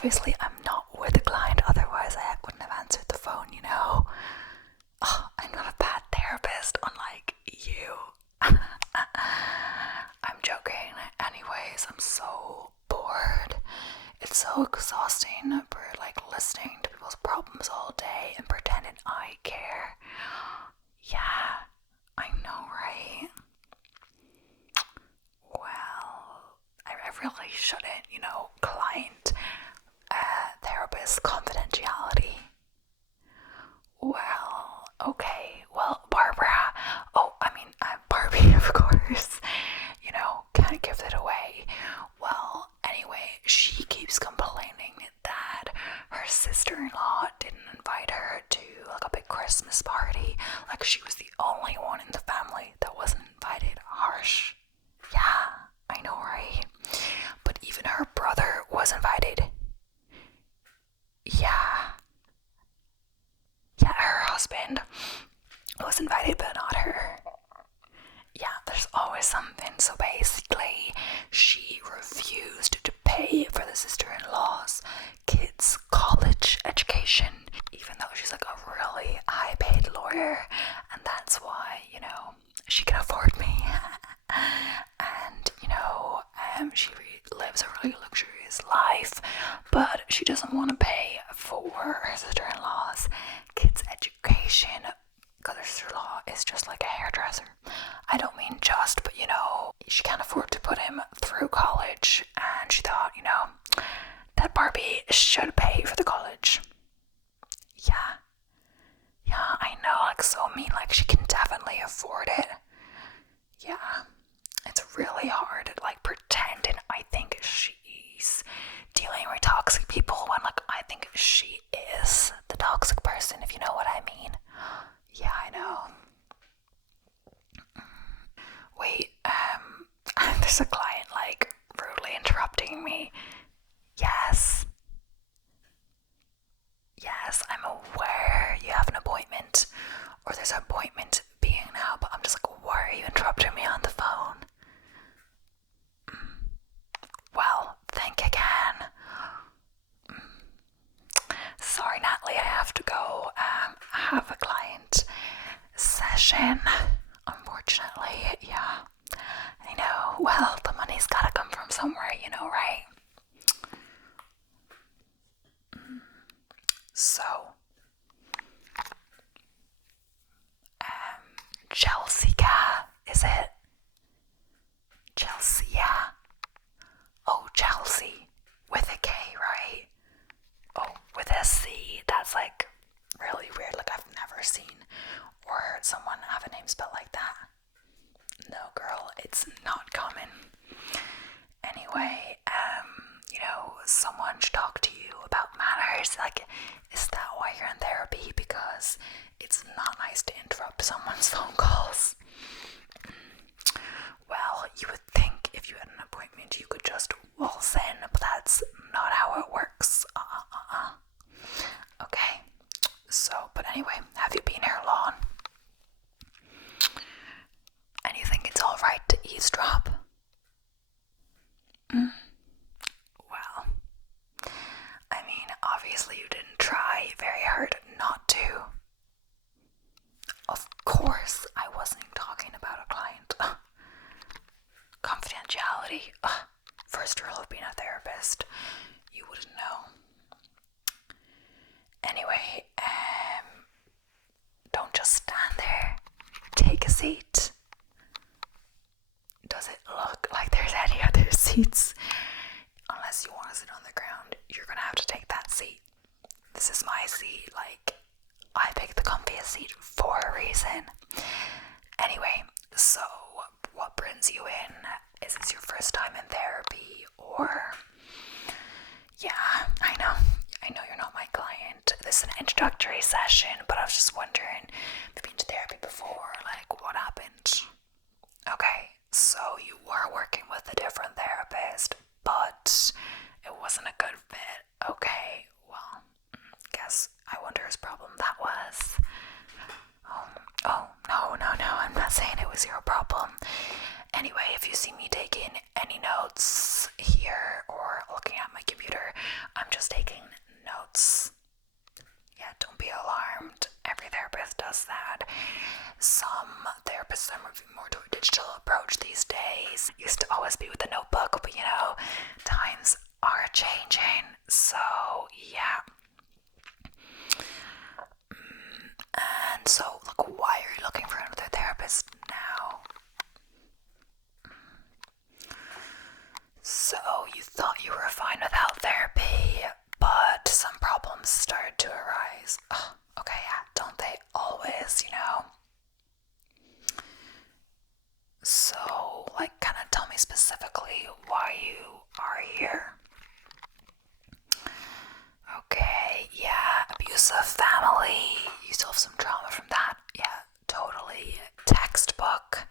obviously I'm not with a client, otherwise I wouldn't have answered the phone, you know. Oh, I'm not a bad therapist, unlike you. I'm joking. Anyways, I'm so bored. It's so exhausting for like listening to people's problems all day and pretending I care. Yeah, I know, right? Well, I really shouldn't, you know, client, therapist confidentiality. Well, okay. Well, Barbara. Oh, I mean, Barbie, of course. You know, can't give it away. Well, anyway, she keeps complaining that her sister-in-law didn't invite her to like a big Christmas party. Like she was the only one in the family that wasn't invited. Harsh. Yeah, I know, right? But even her brother was invited. Yeah. Yeah, her husband was invited, but not her. Yeah, there's always something. So basically, she refused to pay for the sister-in-law's kids' college education, even though she's like a really high-paid lawyer, and that's why, you know, she can afford me. And, you know, she lives a really luxurious life, but she doesn't want to pay for her sister-in-law's kids' education because her sister-in-law is just like a hairdresser. I don't mean just, but you know, she can't afford to put him through college, and she thought, you know, that Barbie should pay for the college. Yeah. Yeah, I know, like so mean, like she can definitely afford it. Yeah. It's really hard, like pretending I think she's dealing with toxic people when like I think she is the toxic person, if you know what I mean. Yeah, I know. Wait, there's a client like rudely interrupting me. Yes. Yes, I'm aware you have an appointment, or there's an appointment being now, but I'm just like, why are you interrupting me on the phone? Well, think again. Sorry, Natalie, I have to go have a client session. Unfortunately, yeah. I know. Well, the money's gotta come from somewhere, you know, right? So, Chelsea, is it? Chelsea, yeah. Oh, Chelsea. With a K, right? Oh, with a C. That's like really weird. Like I've never seen or heard someone have a name spelled like that. No, girl, it's not common. Anyway, you know, someone should talk to you about matters. Like, is that why you're in therapy? Because it's not nice to interrupt someone's phone calls. Well, you would think if you had an appointment you could just waltz in, but that's not how it works. Okay, so, but anyway, have you been here long? And you think it's alright to eavesdrop? Well, I mean, obviously you didn't try very hard not to. Of course, I wasn't talking about a client. Confidentiality. First rule of being a therapist. You wouldn't know. Anyway, don't just stand there. Take a seat. Does it look like there's any other seats? Unless you want to sit on the ground, you're gonna have to take that seat. This is my seat. Like, I picked the comfiest seat for a reason. Anyway, so what brings you in? Is this your first time in therapy, or? Yeah, I know you're not my client. This is an introductory session, but I was just wondering, have you been to therapy before? Like, what happened? Okay, so you were working with a different therapist, but it wasn't a good fit. Okay, well, guess I wonder whose problem that was. Oh, no, I'm not saying it was your problem. Anyway, if you see me taking any notes here or looking at my computer, I'm just notes. Yeah, don't be alarmed. Every therapist does that. Some therapists are moving more to a digital approach these days. It used to always be with a notebook, but times are changing. So, yeah. And so, look, why are you looking for another therapist now? So, you thought you were fine without therapy, but some problems started to arise. Ugh, okay, yeah, don't they always, So, kind of tell me specifically why you are here. Okay, yeah, abusive family. You still have some trauma from that. Yeah, totally. Textbook.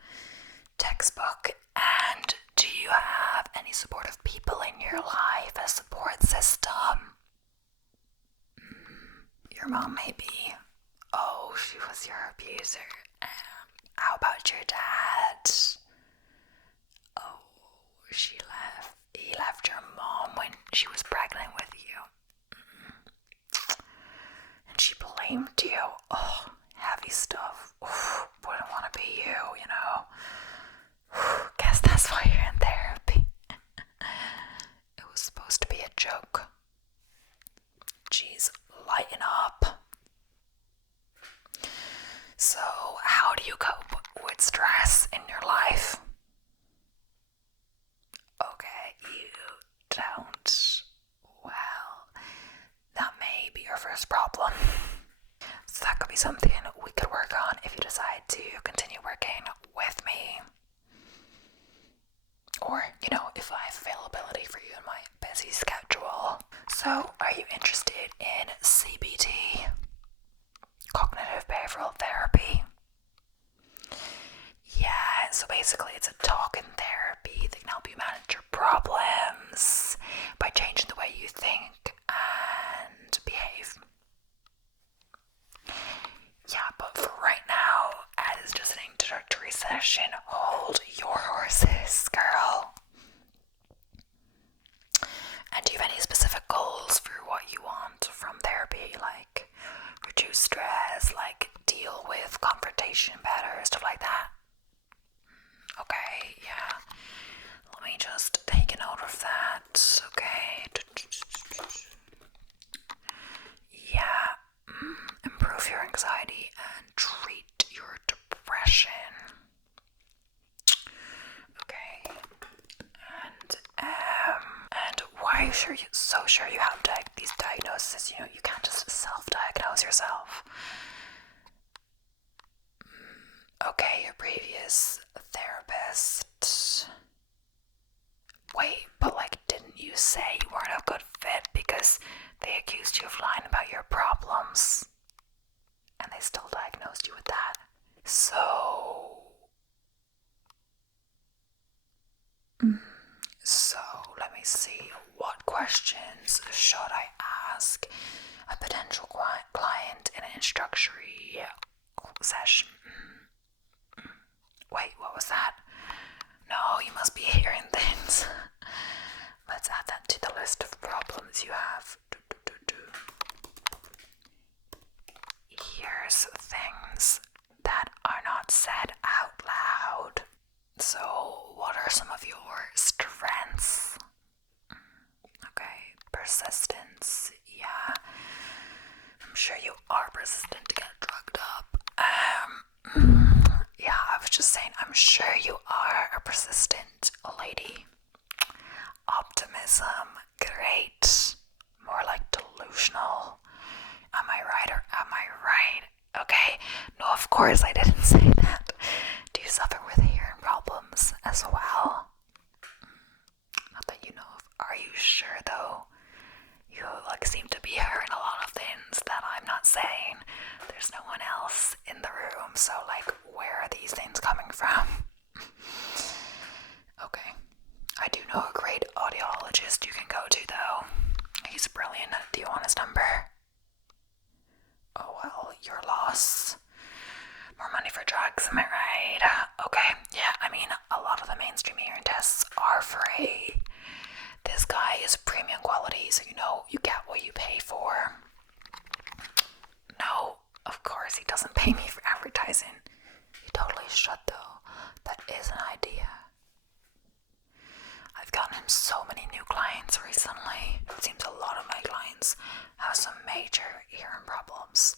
And do you have any supportive people in your life, a support system? Your mom, maybe. Oh, she was your abuser. How about your dad? Oh, he left your mom when she was pregnant with you. And she blamed you. Oh, heavy stuff. Wouldn't want to be you, Guess that's why you're in therapy. It was supposed to be a joke. Jeez, lighten up. So, how do you cope with stress in your life? Okay, you don't. Well, that may be your first problem. So that could be something we could work on if you decide to continue working with me. Or, if I have availability for you in my busy schedule. So, are you interested in CBT? Cognitive behavioral therapy? Yeah, so basically it's a talk-in therapy that can help you manage your problems by changing the way you think and behave. Yeah, but for right now, as just an introductory session, hold your horses, girl. And do you have any specific goals for what you want from therapy? Like reduce stress, like deal with confrontation better, stuff like that? Okay, yeah. Let me just take a note of that. Okay. Yeah. Improve your anxiety and treat your depression. Okay. And why are you so sure you have these diagnoses? You can't just self-diagnose yourself. Okay, your previous therapist. Wait, but didn't you say you weren't a good fit because they accused you of lying about your problems? And they still diagnosed you with that. So let me see. What questions should I ask a potential client in an introductory session? Wait, what was that? No, you must be hearing things. Let's add that to the list of problems you have. Here's things that are not said out loud. So, what are some of your strengths? Okay, persistence. Yeah, I'm sure you are persistent to get drugged up. Yeah, I was just saying, I'm sure you are a persistent lady. Optimism, great. More like delusional. Am I right or am I right? Okay, no, of course I didn't say that. Do you suffer with hearing problems as well? Not that you know of. Are you sure though? You seem to be hearing a lot of things that I'm not saying. There's no one else in the room, so where are these things coming from? Okay. I do know a great audiologist you can go to though. He's brilliant. Do you want his number? Oh well, your loss. More money for drugs, am I right? Okay, yeah, a lot of the mainstream hearing tests are free. This guy is premium quality, so you get what you pay for. pay me for advertising. You totally should though. That is an idea. I've gotten him so many new clients recently. It seems a lot of my clients have some major hearing problems.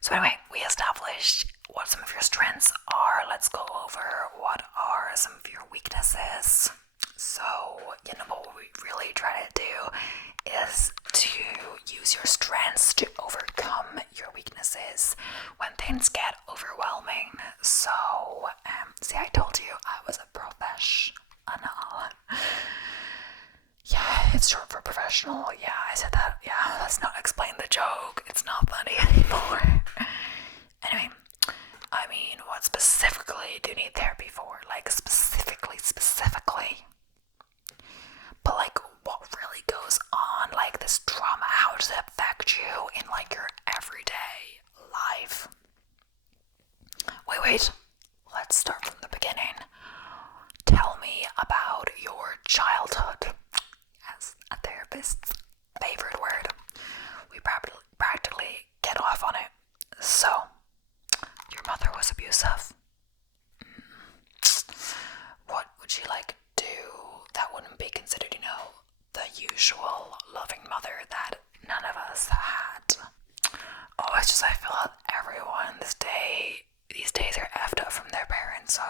So anyway, we established what some of your strengths are. Let's go over what are some of your weaknesses. So, what we really try to do is to use your strengths to overcome your weaknesses when things get overwhelming. So, see, I told you I was a professional. Yeah, it's short for professional. Yeah, I said that. Yeah, let's not explain the joke. It's not funny anymore. Anyway, I mean, what specifically do you need therapy for? Like, specifically. But, like, what really goes on? Like, this trauma, how does it affect you in, like, your everyday life? Wait. Let's start from the beginning. Tell me about your childhood. As a therapist's favorite word. We practically get off on it. So, your mother was abusive. What would she like do that wouldn't be considered, the usual loving mother that none of us had? Oh, it's just I feel like everyone these days are effed up from their parents, so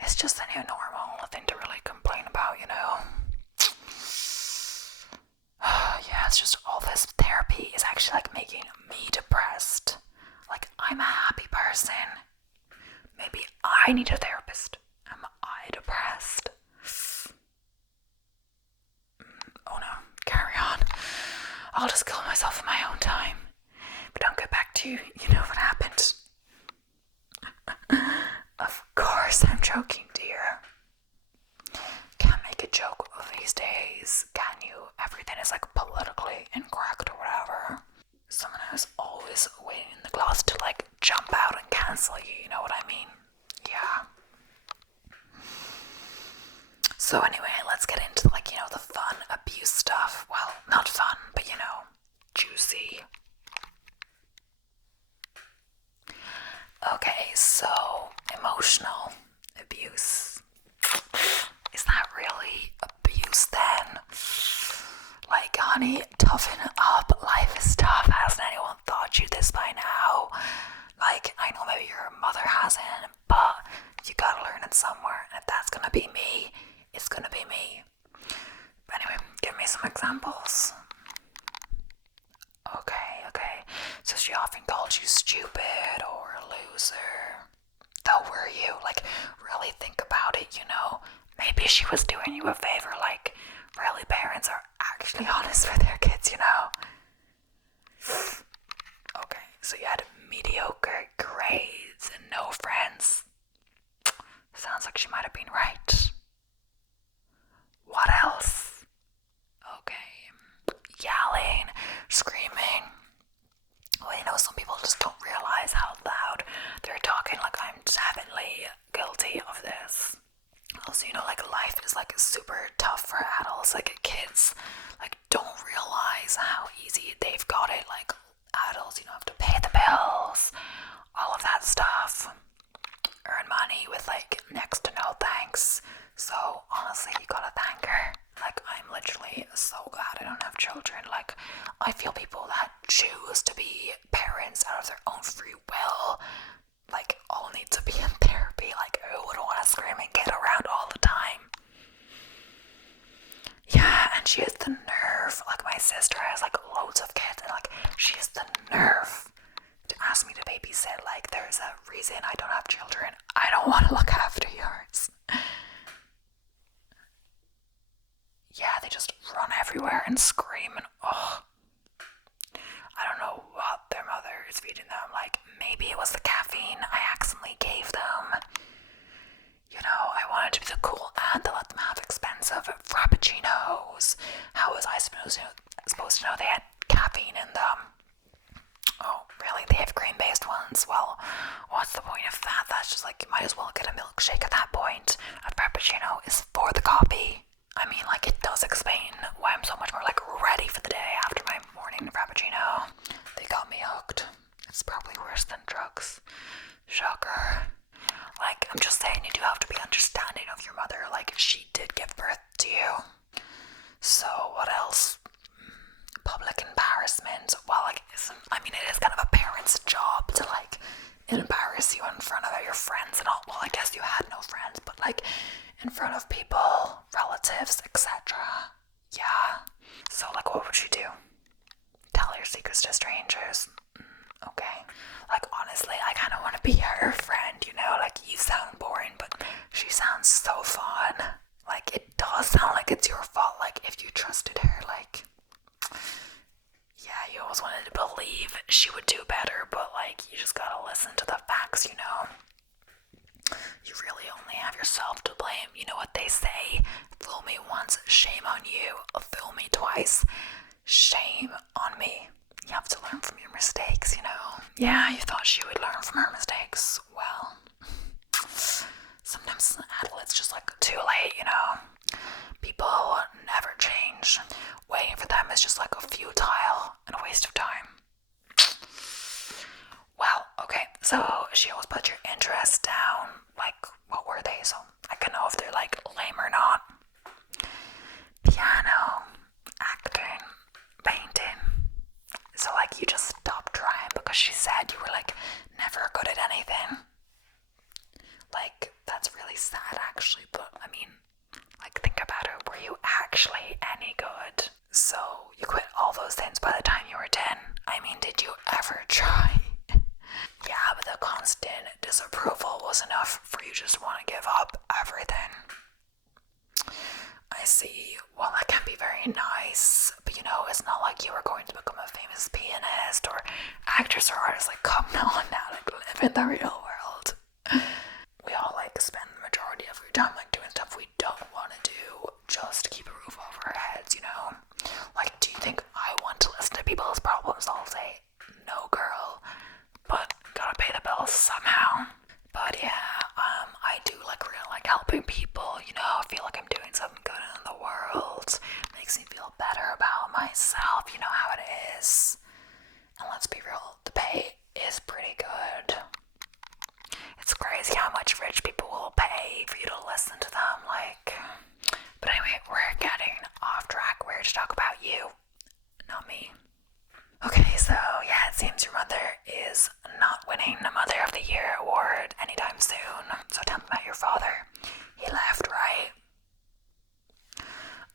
it's just a new normal thing to really complain about, Yeah, it's just all this therapy is actually like making me depressed. Like, I'm a happy person. Maybe I need a therapist. Am I depressed? Oh no, carry on. I'll just kill myself in my own time. But don't get back to, what happened. Of course I'm joking, dear. Can't make a joke these days, can you? Everything is like politically incorrect or whatever. Someone who's always waiting in the closet to like jump out and cancel you, you know what I mean? Yeah. So anyway, let's get into the fun abuse stuff. Well, not fun, but juicy. Okay, so emotional abuse. Is that really abuse then? Like, honey, toughen up. Life is tough. Hasn't anyone taught you this by now? Like, I know maybe your mother hasn't, but you gotta learn it somewhere. And if that's gonna be me, it's gonna be me. But anyway, give me some examples. Okay. So she often called you stupid or a loser. Though, were you? Like, really think about it, Maybe she was doing you a favor, like, really parents are actually honest with their kids, Okay, so you had mediocre grades and no friends. Sounds like she might have been right. What else? Okay, yelling, screaming. Well, some people just don't realize how loud they're talking. Like, I'm definitely guilty of this. Also, life is like super tough for adults. Like, kids don't realize how easy they've got it. Like, adults, have to pay the bills, all of that stuff, earn money with next to no thanks. So honestly, you gotta thank her. Like, I'm literally so glad I don't have children. Like, I feel people that choose to be parents out of their own free will, all need to be in therapy. Like, who would want to scream and get around all the time? Yeah, and she has the nerve. Like, my sister has loads of kids, and she has the nerve to ask me to babysit. Like, there's a reason I don't have children. I don't want to look after yours. Yeah, they just run everywhere and scream, and I don't know what their mother is feeding them. Like, maybe it was the caffeine I accidentally gave them. I wanted to be the cool aunt that let them have expensive frappuccinos. How was I supposed to know they had caffeine in them? Oh, really? They have cream-based ones? Well, what's the point of that? That's just you might as well get a milkshake at that point. A frappuccino is for the coffee. I mean, it does explain why I'm so much more ready for the day after my morning frappuccino. They got me hooked. It's probably worse than drugs. to strangers. Okay. Like, honestly, I kind of want to be her friend, you know? Like, you sound boring, but she sounds so fun. Like, it does sound like it's your fault, like, if you trusted her, like, yeah, you always wanted to believe she would do better, but, like, you just gotta listen to the facts, you know? You really only have yourself to blame. You know what they say? Fool me once, shame on you. Fool me twice, shame on me. You have to learn from your mistakes, you know? Yeah, you thought she would learn from her mistakes. Well, sometimes it's just like too late, you know? People never change. Waiting for them is just like a futile and a waste of time. Well, okay, so she always put your interests down. Like, what were they? So I can know if they're like lame or not. Piano, acting, painting. So like you just stopped trying because she said you were like never good at anything. Like, that's really sad actually, but I mean, like, think about it. Were you actually any good? So you quit all those things by the time you were 10. I mean, did you ever try? Yeah, but the constant disapproval was enough for you just want to give up everything. I see. Well, that can be very nice, but you know, it's not like you were going to become a famous pianist or actress or artist. Like, come on now, like, live in the real world. We all like spend the majority of our time like doing stuff we don't want to do just to keep a roof over our heads, you know? Like, do you think I want to listen to people's problems all day? No, girl. But gotta pay the bills somehow. But yeah, I do like really like helping people, you know? I feel like I'm doing something good in the world. Makes me feel better about myself, you know how it is. And let's be real, the pay is pretty good. It's crazy how much rich people will pay for you to listen to them, like. But anyway, we're getting off track. We're to talk about you, not me. Okay, so yeah, it seems your mother is not winning the Mother of the Year award anytime soon. So tell me about your father. He left, right?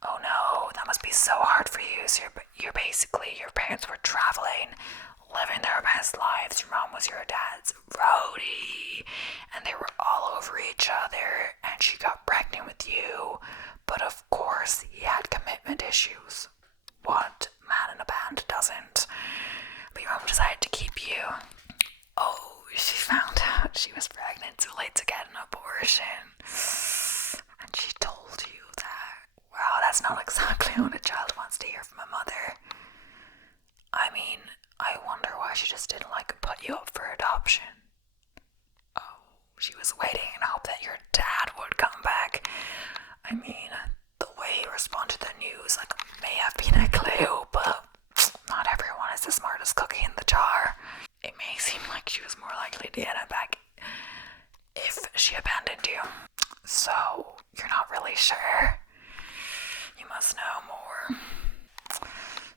Oh no, that must be so hard for you. So you're basically, your parents were traveling, living their best lives. Your mom was your dad's roadie, and they were all over each other, and she got pregnant with you. But of course, he had commitment issues. What man in a band doesn't? But your mom decided to keep you. Oh, she found out she was pregnant too late to get an abortion. And she told you that. Wow, that's not exactly what a child wants to hear from a mother. I mean, I wonder why she just didn't like put you up for adoption. Oh, she was waiting in hope that your dad would come back. I mean, the way you respond to the news, like, may have been a clue, but not everyone is the smartest cookie in the jar. It may seem like she was more likely to get it back if she abandoned you. So, you're not really sure? You must know more.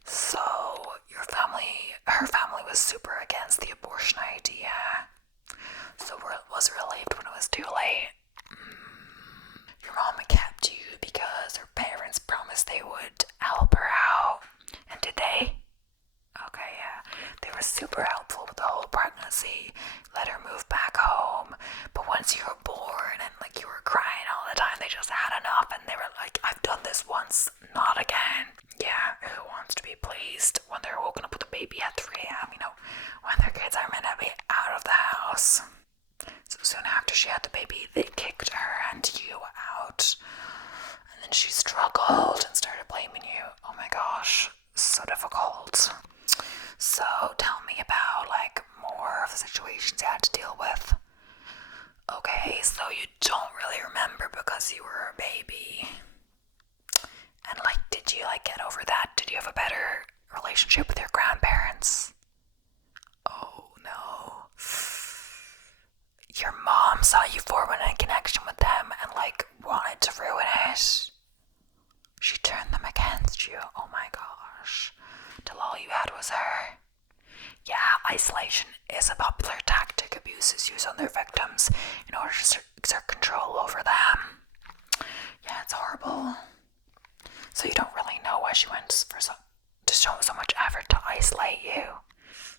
So, her family was super against the abortion idea. So was relieved when it was too late. Your mom kept you because her parents promised they would help her out. And did they? Okay, yeah. They were super helpful with the whole pregnancy. Let her move back home. But once you were born and like you were crying all the time, they just had enough and they were like, I've done this once, not again. Yeah, who wants to be pleased when they're woken up with a baby at 3 a.m., you know, when their kids are meant to be out of the house. So soon after she had the baby, they kicked her and you out. And then she struggled and started blaming you. Oh my gosh, so difficult. So tell me about like more of the situations you had to deal with. Okay, so you don't really remember because you were a baby. And like, did you like get over that? Did you have a better relationship with your grandparents? Oh no. Your mom saw you forming a connection with them and like wanted to ruin it. She turned them against you. Oh my gosh. Till all you had was her. Yeah, isolation is a popular tactic abusers use on their victims in order to exert control over them. Yeah, it's horrible. So you don't really know why she went to to show so much effort to isolate you.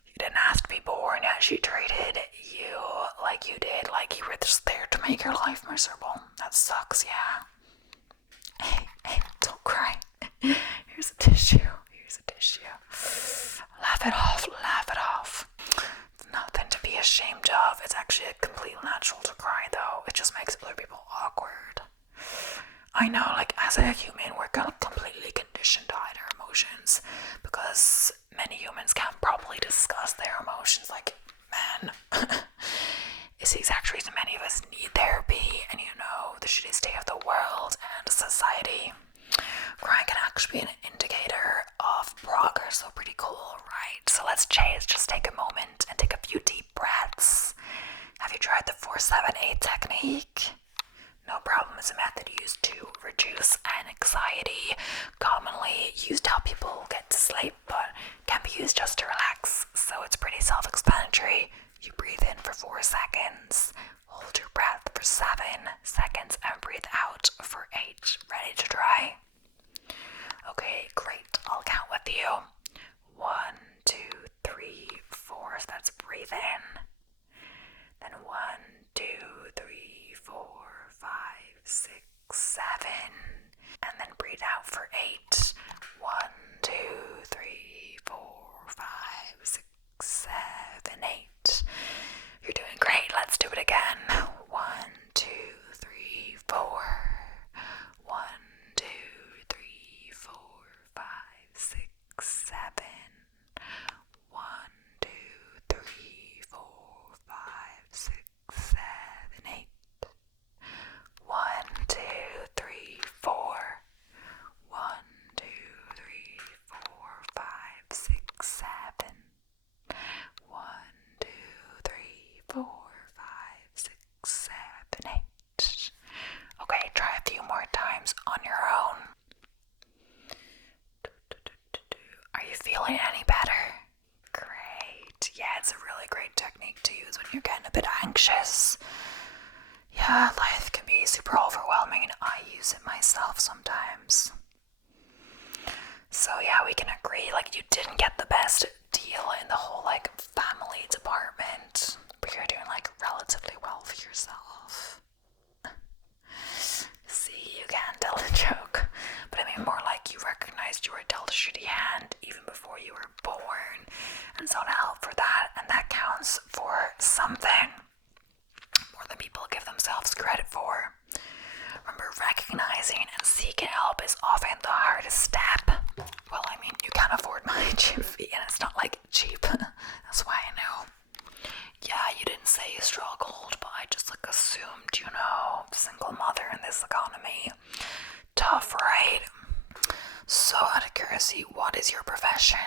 You didn't ask to be born, yet she treated you like you did, like you were just there to make your life miserable. That sucks, yeah. Hey, don't cry. Here's a tissue. Laugh it off. It's nothing to be ashamed of. It's actually completely natural to cry, though. It just makes other people awkward. I know, like, as a human, we're completely conditioned to hide our emotions because many humans can't properly discuss their emotions. Like, man, it's the exact reason many of us need therapy and, the shitty state of the world and society. Crying can actually be an indicator of progress, so pretty cool, right? So let's just take a moment and take a few deep breaths. Have you tried the 4-7-8 technique? No problem is a method used to reduce anxiety, commonly used to help people get to sleep, but can be used just to relax, so it's pretty self-explanatory. You breathe in for 4 seconds, hold your breath for 7 seconds, and breathe out for 8. Ready to try? Okay, great. I'll count with you. 1, 2, 3, 4. So that's breathe in. Then 1, 2, 3, 4, 5, 6, 7. And then breathe out for 8. 1, 2, 3, 4, 5, 6, 7, 8. You're doing great. Let's do it again. 1, 2, 3, 4. 1, 2, 3, 4, 5, 6, 7. 1, 2, 3, 4, 5, 6, 7, 8. 1, 2, 3, 4. 1, 2, 3, 4, 5, 6, 7. 1, 2, 3, 4, 5, 6, 7, 8. Okay, try a few more times on your own. Are you feeling any better? Great. Yeah, it's a really great technique to use when you're getting a bit anxious. Yeah, life can be super overwhelming and I use it myself sometimes. So yeah, we can agree, like, you didn't get the best deal in the whole, like, family department, but you're doing, like, relatively well for yourself. See, you can't tell a joke, but I mean more like you recognized you were dealt a shitty hand even before you were born, and so to help for that, and that counts for something more than people give themselves credit for. Remember, recognizing and seeking help is often the hardest step. Well, I mean, you can't afford my gym fee, and it's not like cheap. That's why I know. Yeah, you didn't say you struggled, but I just assumed, single mother in this economy. Tough, right? So, out of curiosity, what is your profession?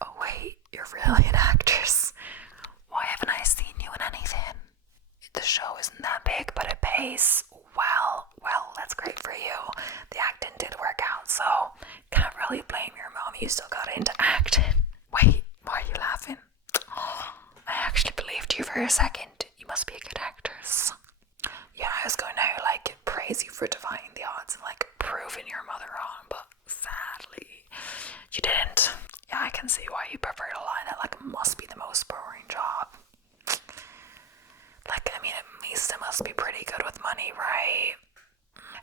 Oh wait, you're really an actress. Why haven't I seen you in anything? The show isn't that big, but it pays well, that's great for you. The acting did work out, so can't really blame your mom. You still got into acting. Wait, why are you laughing? I actually believed you for a second. You must be a good actress. Yeah, I was going to praise you for defying the odds and proving your mother wrong, but sadly you didn't. Yeah, I can see why you prefer to lie. That must be the most boring job. At least it must be pretty good with money, right?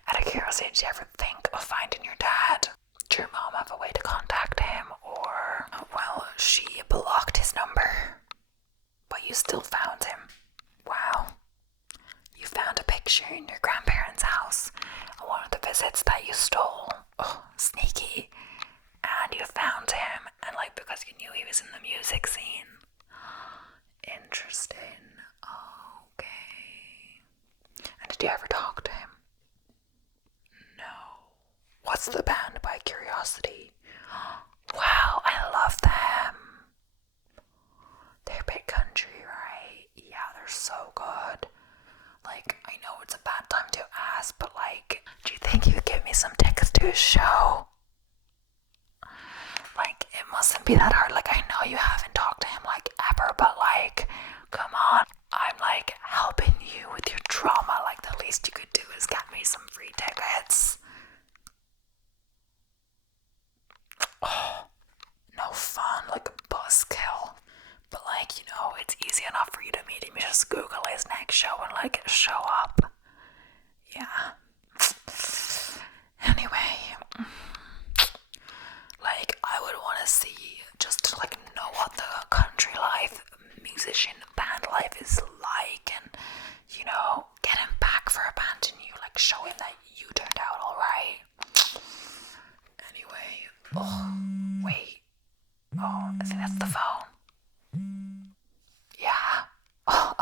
Out of curiosity, did you ever think of finding your dad? Did your mom have a way to contact him? Or, well, she blocked his number, but you still found him. Wow. You found a picture in your grandparents' house on one of the visits that you stole. Oh, sneaky. And you found him, and because you knew he was in the music scene. Interesting. Okay. And did you ever talk to him? No. What's the band, by curiosity? Wow, I love them. They're big country, right? Yeah, they're so good. I know it's a bad time to ask, but do you think you could give me some tickets to a show? It mustn't be that hard. I know you haven't talked to him ever, but come on. I'm helping you with your trauma. The least you could do is get me some free tickets. Oh,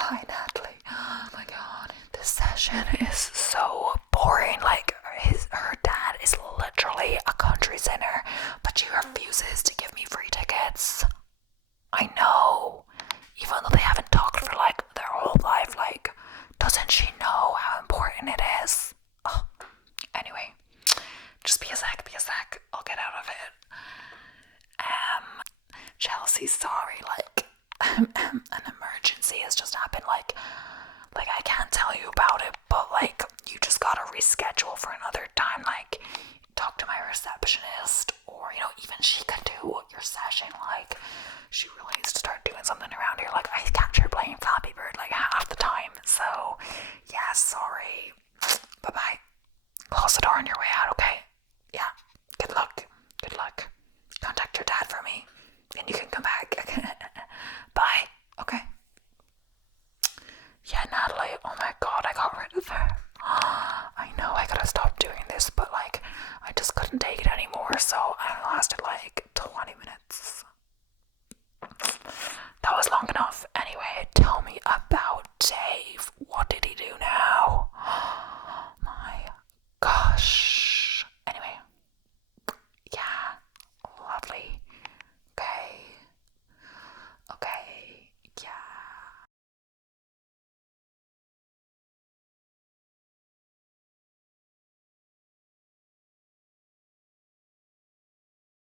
Hi, Natalie. Oh my god. This session is so boring. Like, her dad is literally a country singer, but she refuses to give me free tickets. I know. Even though they haven't talked for like their whole life, like, doesn't she know how important it is? Oh. Anyway, just be a sec. I'll get out of it. Chelsea, sorry, like, an emergency has just happened, like I can't tell you about it, but like, you just gotta reschedule for another time, like, talk to my receptionist, or, you know, even she could do your session, like, she